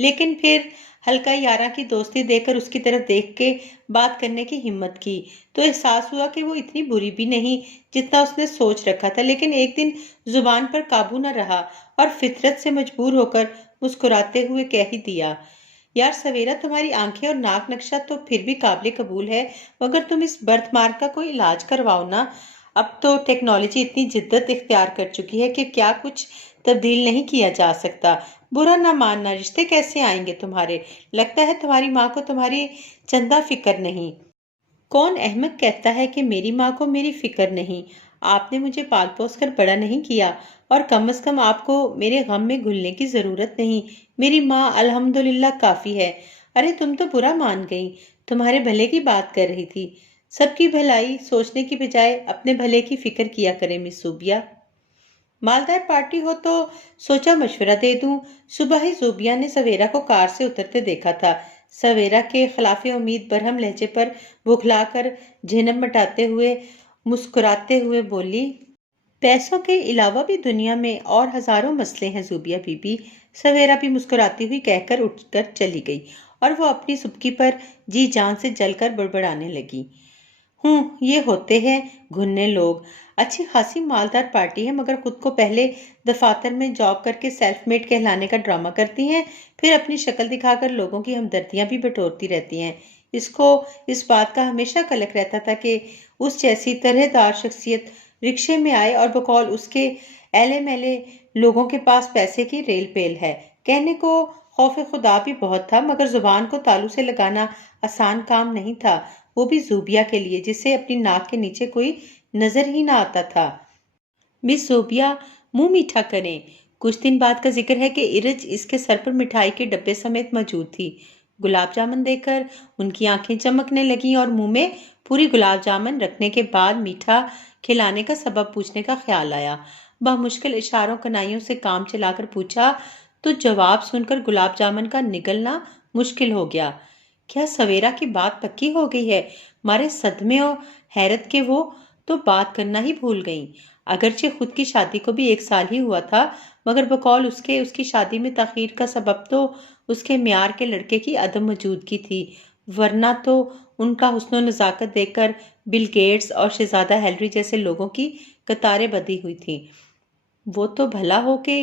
لیکن پھر ہلکا یارہ کی دوستی دے کر اس کی طرف دیکھ کے بات کرنے کی ہمت کی تو احساس ہوا کہ وہ اتنی بری بھی نہیں جتنا اس نے سوچ رکھا تھا، لیکن ایک دن زبان پر قابو نہ رہا اور فطرت سے مجبور ہو کر مسکراتے ہوئے کہہ ہی دیا، یار سویرا، تمہاری آنکھیں اور ناک نقشہ تو پھر بھی قابل قبول ہے، مگر تم اس برتھ مارک کا کوئی علاج کرواؤ نا۔ اب تو ٹیکنالوجی اتنی جدت اختیار کر چکی ہے کہ کیا کچھ تبدیل نہیں کیا جا سکتا۔ برا نہ ماننا، رشتے کیسے آئیں گے تمہارے؟ لگتا ہے تمہاری ماں کو تمہاری چندہ فکر نہیں۔ کون احمق کہتا ہے کہ میری ماں کو میری فکر نہیں؟ آپ نے مجھے پال پوس کر بڑا نہیں کیا، اور کم از کم آپ کو میرے غم میں گھلنے کی ضرورت نہیں۔ میری ماں الحمدللہ کافی ہے۔ ارے تم تو برا مان گئی، تمہارے بھلے کی بات کر رہی تھی۔ سب کی بھلائی سوچنے کی بجائے اپنے بھلے کی فکر کیا کرے مس زوبیہ۔ مالدار پارٹی ہو تو سوچا مشورہ دے دوں۔ صبح ہی زوبیہ نے سویرا کو کار سے اترتے دیکھا تھا۔ سویرا کے خلاف امید برہم لہجے پر بکھلا کر جھنم مٹاتے ہوئے مسکراتے ہوئے بولی، پیسوں کے علاوہ بھی دنیا میں اور ہزاروں مسئلے ہیں زوبیہ بی بی۔ سویرا بھی مسکراتی ہوئی کہہ کر اٹھ کر چلی گئی اور وہ اپنی سبکی پر جی جان سے جل کر بڑبڑانے لگی، یہ ہوتے ہیں گھنے لوگ۔ اچھی خاصی مالدار پارٹی ہے، مگر خود کو پہلے دفاتر میں جاب کر کے سیلف میڈ کہلانے کا ڈرامہ کرتی ہیں، پھر اپنی شکل دکھا کر لوگوں کی ہمدردیاں بھی بٹورتی رہتی ہیں۔ اس کو اس بات کا ہمیشہ قلق رہتا تھا کہ اس جیسی طرح دار شخصیت رکشے میں آئے اور بقول اس کے ایلے میلے لوگوں کے پاس پیسے کی ریل پیل ہے۔ کہنے کو خوف خدا بھی بہت تھا، مگر زبان کو تالو سے لگانا آسان کام نہیں تھا، وہ بھی زوبیہ کے لیے جسے اپنی ناک کے نیچے کوئی نظر ہی نہ آتا تھا۔ مس زوبیہ، منہ میٹھا کریں۔ کچھ دن بعد کا ذکر ہے کہ ارج اس کے سر پر مٹھائی کے ڈبے سمیت موجود تھی۔ گلاب جامن دیکھ کر ان کی آنکھیں چمکنے لگیں اور منہ میں پوری گلاب جامن رکھنے کے بعد میٹھا کھلانے کا سبب پوچھنے کا خیال آیا۔ بمشکل اشاروں کنائیوں سے کام چلا کر پوچھا تو جواب سن کر گلاب جامن کا نگلنا مشکل ہو گیا۔ کیا سویرا کی بات پکی ہو گئی ہے؟ مارے صدمے اور حیرت کے وہ تو بات کرنا ہی بھول گئیں۔ اگرچہ خود کی شادی کو بھی 1 سال ہی ہوا تھا، مگر بقول اس کی شادی میں تاخیر کا سبب تو اس کے معیار کے لڑکے کی عدم موجودگی تھی، ورنہ تو ان کا حسن و نزاکت دیکھ کر بل گیٹس اور شہزادہ ہیلری جیسے لوگوں کی قطاریں بدی ہوئی تھیں۔ وہ تو بھلا ہو کہ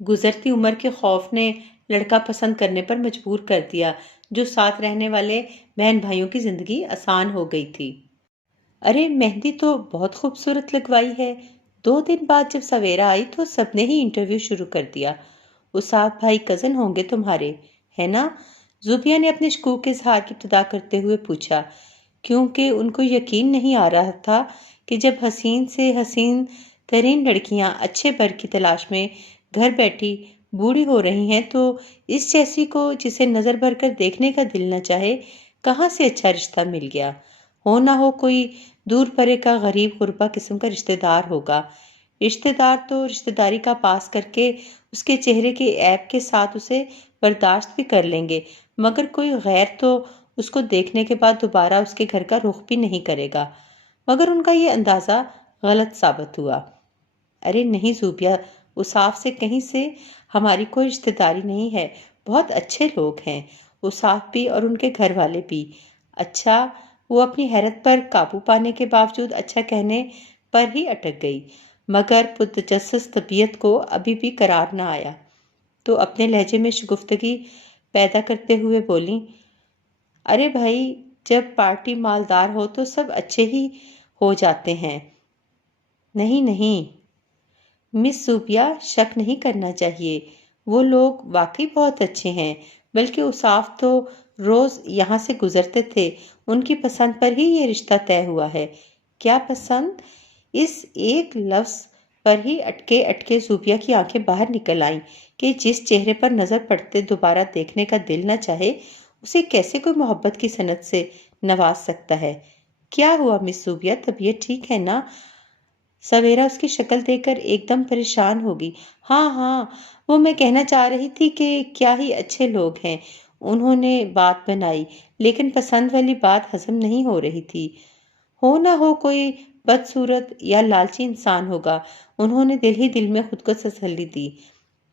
گزرتی عمر کے خوف نے لڑکا پسند کرنے پر مجبور کر دیا، جو ساتھ رہنے والے بہن بھائیوں کی زندگی آسان ہو گئی تھی۔ ارے مہندی تو بہت خوبصورت لگوائی ہے۔ 2 دن بعد جب سویرا آئی تو سب نے ہی انٹرویو شروع کر دیا۔ اساف بھائی کزن ہوں گے تمہارے، ہے نا؟ زوبیہ نے اپنے شکوک کے اظہار کی ابتدا کرتے ہوئے پوچھا، کیونکہ ان کو یقین نہیں آ رہا تھا کہ جب حسین سے حسین ترین لڑکیاں اچھے بر کی تلاش میں گھر بیٹھی بوڑھی ہو رہی ہیں تو اس جیسی کو جسے نظر بھر کر دیکھنے کا دل نہ چاہے کہاں سے اچھا رشتہ مل گیا؟ ہو نہ ہو کوئی دور پرے کا غریب غربا قسم کا رشتہ دار ہوگا۔ رشتہ دار تو رشتہ داری کا پاس کر کے اس کے چہرے کے عیب کے ساتھ اسے برداشت بھی کر لیں گے، مگر کوئی غیر تو اس کو دیکھنے کے بعد دوبارہ اس کے گھر کا رخ بھی نہیں کرے گا۔ مگر ان کا یہ اندازہ غلط ثابت ہوا۔ ارے نہیں زوبیہ، اساف سے کہیں سے ہماری کوئی رشتہ داری نہیں ہے، بہت اچھے لوگ ہیں، اساف بھی اور ان کے گھر والے بھی۔ اچھا، وہ اپنی حیرت پر قابو پانے کے باوجود اچھا کہنے پر ہی اٹک گئی، مگر پرتجسس طبیعت کو ابھی بھی قرار نہ آیا تو اپنے لہجے میں شگفتگی پیدا کرتے ہوئے بولی، ارے بھائی، جب پارٹی مالدار ہو تو سب اچھے ہی ہو جاتے ہیں۔ نہیں نہیں مس زوبیہ، شک نہیں کرنا چاہیے، وہ لوگ واقعی بہت اچھے ہیں، بلکہ اساف تو روز یہاں سے گزرتے تھے، ان کی پسند پر ہی یہ رشتہ طے ہوا ہے۔ کیا پسند؟ اس ایک لفظ پر ہی اٹکے اٹکے زوبیہ کی آنکھیں باہر نکل آئیں کہ جس چہرے پر نظر پڑتے دوبارہ دیکھنے کا دل نہ چاہے اسے کیسے کوئی محبت کی صنعت سے نواز سکتا ہے۔ کیا ہوا مس زوبیہ، طبیعت ٹھیک ہے نا؟ سویرا اس کی شکل دیکھ کر ایک دم پریشان ہوگی۔ ہاں، وہ میں کہنا چاہ رہی تھی کہ کیا ہی اچھے لوگ ہیں، انہوں نے بات بنائی، لیکن پسند والی بات ہضم نہیں ہو رہی تھی۔ ہو نہ ہو کوئی بدصورت یا لالچی انسان ہوگا، انہوں نے دل ہی دل میں خود کو تسلی دی۔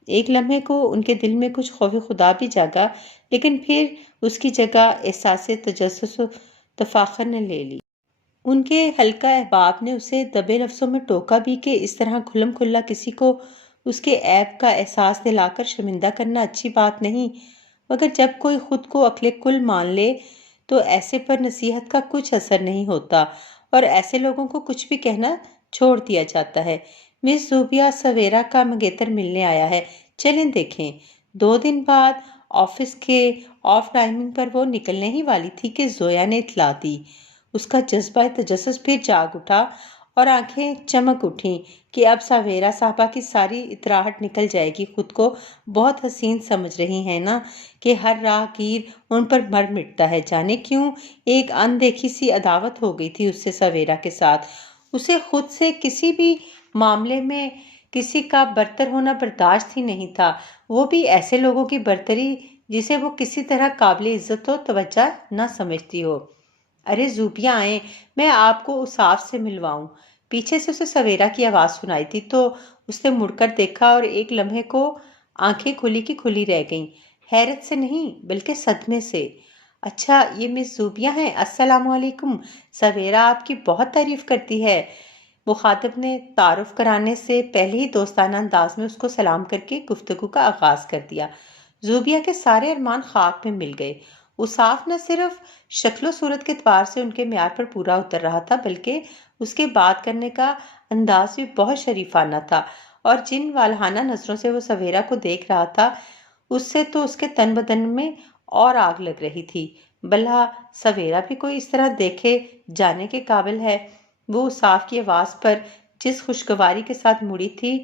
ایک لمحے کو ان کے دل میں کچھ خوف خدا بھی جاگا، لیکن پھر اس کی جگہ احساس تجسس و تفاخر نے لے لی۔ ان کے حلقہ احباب نے اسے دبے لفظوں میں ٹوکا بھی کہ اس طرح کھلم کھلا کسی کو اس کے عیب کا احساس دلا کر شرمندہ کرنا اچھی بات نہیں، مگر جب کوئی خود کو عقل کل مان لے تو ایسے پر نصیحت کا کچھ اثر نہیں ہوتا اور ایسے لوگوں کو کچھ بھی کہنا چھوڑ دیا جاتا ہے۔ مس زوبیا سویرا کا منگیتر ملنے آیا ہے، چلیں دیکھیں۔ 2 دن بعد آفس کے آف ٹائمنگ پر وہ نکلنے ہی والی تھی کہ زویا نے اطلاع دی۔ اس کا جذبہ تجسس پھر جاگ اٹھا اور آنکھیں چمک اٹھیں کہ اب سویرا صاحبہ کی ساری اطراحٹ نکل جائے گی۔ خود کو بہت حسین سمجھ رہی ہیں نا کہ ہر راہ گیر ان پر مر مٹتا ہے۔ جانے کیوں ایک اندیکھی سی عداوت ہو گئی تھی اس سے سویرا کے ساتھ۔ اسے خود سے کسی بھی معاملے میں کسی کا برتر ہونا برداشت ہی نہیں تھا، وہ بھی ایسے لوگوں کی برتری جسے وہ کسی طرح قابل عزت و توجہ نہ سمجھتی ہو۔ ارے زوبیا آئیں، میں آپ کو اصاف سے ملواؤں۔ پیچھے سے اسے سویرا کی آواز سنائی تھی تو اس نے مڑ کر دیکھا اور ایک لمحے کو آنکھیں کھلی کی کھلی رہ گئیں، حیرت سے نہیں بلکہ صدمے سے۔ اچھا یہ مس زوبیا ہیں، السلام علیکم، سویرا آپ کی بہت تعریف کرتی ہے۔ مخاطب نے تعارف کرانے سے پہلے ہی دوستانہ انداز میں اس کو سلام کر کے گفتگو کا آغاز کر دیا۔ زوبیا کے سارے ارمان خاک میں مل گئے۔ اصاف نہ صرف شکل و صورت کے اعتبار سے ان کے معیار پر پورا اتر رہا تھا بلکہ اس کے بات کرنے کا انداز بھی بہت شریفانہ تھا، اور جن والہانہ نظروں سے وہ سویرا کو دیکھ رہا تھا اس سے تو اس کے تن بدن میں اور آگ لگ رہی تھی۔ بھلا سویرا بھی کوئی اس طرح دیکھے جانے کے قابل ہے؟ وہ اصاف کی آواز پر جس خوشگواری کے ساتھ مڑی تھی،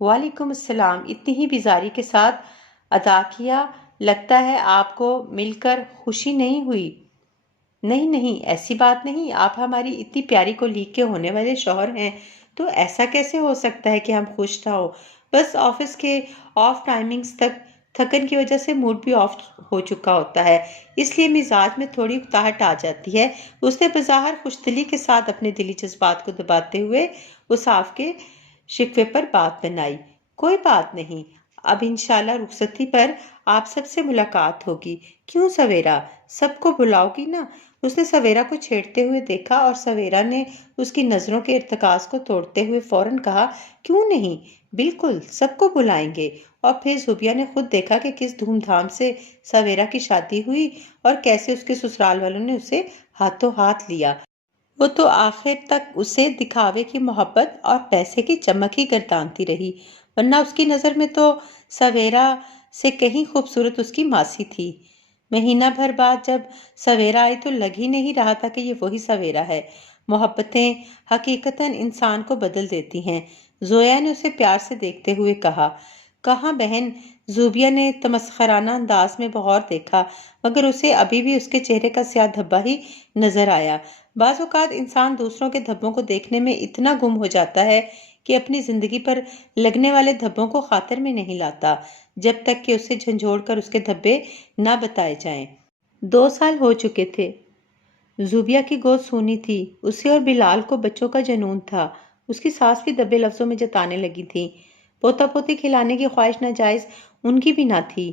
وعلیکم السلام، اتنی ہی بیزاری کے ساتھ ادا کیا، لگتا ہے آپ کو مل کر خوشی نہیں ہوئی؟ نہیں نہیں، ایسی بات نہیں، آپ ہماری اتنی پیاری کولیگ کے ہونے والے شوہر ہیں تو ایسا کیسے ہو سکتا ہے کہ ہم خوش نہ ہو؟ بس آفس کے آف ٹائمنگز تک تھکن کی وجہ سے موڈ بھی آف ہو چکا ہوتا ہے، اس لیے مزاج میں تھوڑی اکتاہٹ آ جاتی ہے۔ اس نے بظاہر خوشدلی کے ساتھ اپنے دلی جذبات کو دباتے ہوئے اصاف کے شکوے پر بات بنائی۔ کوئی بات نہیں، اب انشاءاللہ رخصتی پر آپ سب سے ملاقات ہوگی۔ کیوں سویرا، سب کو بلاؤ گی نا؟ اس نے سویرا کو چھیڑتے ہوئے دیکھا اور سویرا نے اس کی نظروں کے ارتکاز کو توڑتے ہوئے فوراً کہا، کیوں نہیں، بالکل سب کو بلائیں گے۔ اور پھر زوبیا نے خود دیکھا کہ کس دھوم دھام سے سویرا کی شادی ہوئی اور کیسے اس کے سسرال والوں نے اسے ہاتھوں ہاتھ لیا۔ وہ تو آخر تک اسے دکھاوے کی محبت اور پیسے کی چمک ہی گردانتی رہی، ورنہ اس کی نظر میں تو سویرا سے کہیں خوبصورت اس کی ماسی تھی۔ مہینہ بھر بعد جب سویرا آئی تو لگ ہی نہیں رہا تھا کہ یہ وہی سویرا ہے۔ محبتیں حقیقتاً انسان کو بدل دیتی ہیں، زویا نے اسے پیار سے دیکھتے ہوئے کہا۔ کہاں بہن، زوبیا نے تمسخرانہ انداز میں بغور دیکھا، مگر اسے ابھی بھی اس کے چہرے کا سیاہ دھبا ہی نظر آیا۔ بعض اوقات انسان دوسروں کے دھبوں کو دیکھنے میں اتنا گم ہو جاتا ہے کہ اپنی زندگی پر لگنے والے دھبوں کو خاطر میں نہیں لاتا جب تک کہ اسے جھنجھوڑ کر اس کے دھبے نہ بتائے جائیں۔ 2 سال ہو چکے تھے۔ زوبیا کی گود سونی تھی، اسے اور بلال کو بچوں کا جنون تھا۔ اس کی ساس بھی دبے لفظوں میں جتانے لگی تھی۔ پوتا پوتی کھلانے کی خواہش ناجائز ان کی بھی نہ تھی۔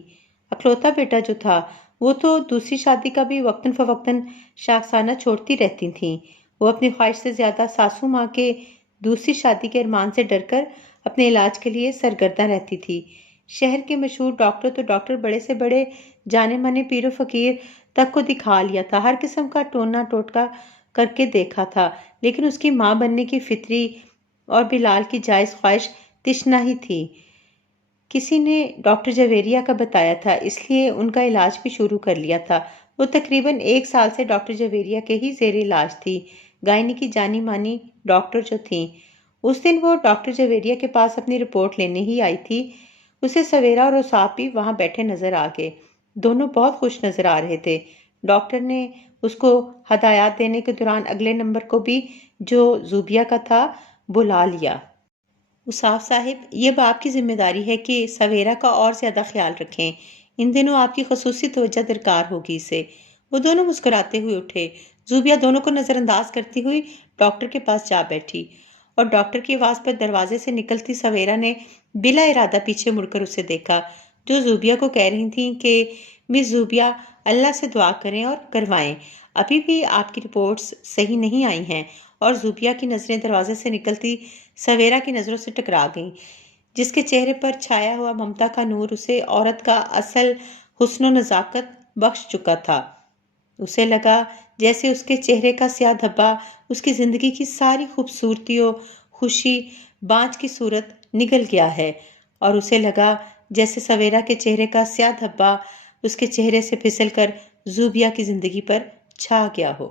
اکلوتا بیٹا جو تھا وہ تو دوسری شادی کا بھی وقتاً فوقتاً شاخسانہ چھوڑتی رہتی تھیں۔ وہ اپنی خواہش سے زیادہ ساسو ماں کے دوسری شادی کے ارمان سے ڈر کر اپنے علاج کے لیے سرگرداں رہتی تھی۔ شہر کے مشہور ڈاکٹر تو ڈاکٹر بڑے سے بڑے جانے مانے پیر و فقیر تک کو دکھا لیا تھا، ہر قسم کا ٹونا ٹوٹکا کر کے دیکھا تھا، لیکن اس کی ماں بننے کی فطری اور بلال کی جائز خواہش تشنا ہی تھی۔ کسی نے ڈاکٹر جویریہ کا بتایا تھا، اس لیے ان کا علاج بھی شروع کر لیا تھا۔ وہ تقریباً 1 سال سے ڈاکٹر جویریہ کے ہی زیر علاج تھی، گائنی کی جانی مانی ڈاکٹر جو تھیں۔ اس دن وہ ڈاکٹر جویریہ کے پاس اپنی رپورٹ لینے ہی آئی تھی۔ اسے سویرا اور اصاف بھی وہاں بیٹھے نظر آ گئے، دونوں بہت خوش نظر آ رہے تھے۔ ڈاکٹر نے اس کو ہدایات دینے کے دوران اگلے نمبر کو بھی، جو زوبیا کا تھا، بلا لیا۔ اصاف صاحب، یہ اب آپ کی ذمہ داری ہے کہ سویرا کا اور زیادہ خیال رکھیں، ان دنوں آپ کی خصوصی توجہ درکار ہوگی اسے۔ وہ دونوں مسکراتے ہوئے اٹھے۔ زوبیا دونوں کو نظر انداز کرتی ہوئی ڈاکٹر کے پاس جا بیٹھی اور ڈاکٹر کی آواز پر دروازے سے نکلتی سویرا نے بلا ارادہ پیچھے مڑ کر اسے دیکھا جو زوبیا کو کہہ رہی تھیں کہ مس زوبیا اللہ سے دعا کریں اور کروائیں، ابھی بھی آپ کی رپورٹس صحیح نہیں آئی ہیں۔ اور زوبیا کی نظریں دروازے سے نکلتی سویرا کی نظروں سے ٹکرا گئیں، جس کے چہرے پر چھایا ہوا ممتا کا نور اسے عورت کا اصل حسن و نزاکت بخش چکا تھا۔ اسے لگا جیسے اس کے چہرے کا سیاہ دھبا اس کی زندگی کی ساری خوبصورتی و خوشی بانجھ کی صورت نگل گیا ہے، اور اسے لگا جیسے سویرا کے چہرے کا سیاہ دھبا اس کے چہرے سے پھسل کر زوبیا کی زندگی پر چھا گیا ہو۔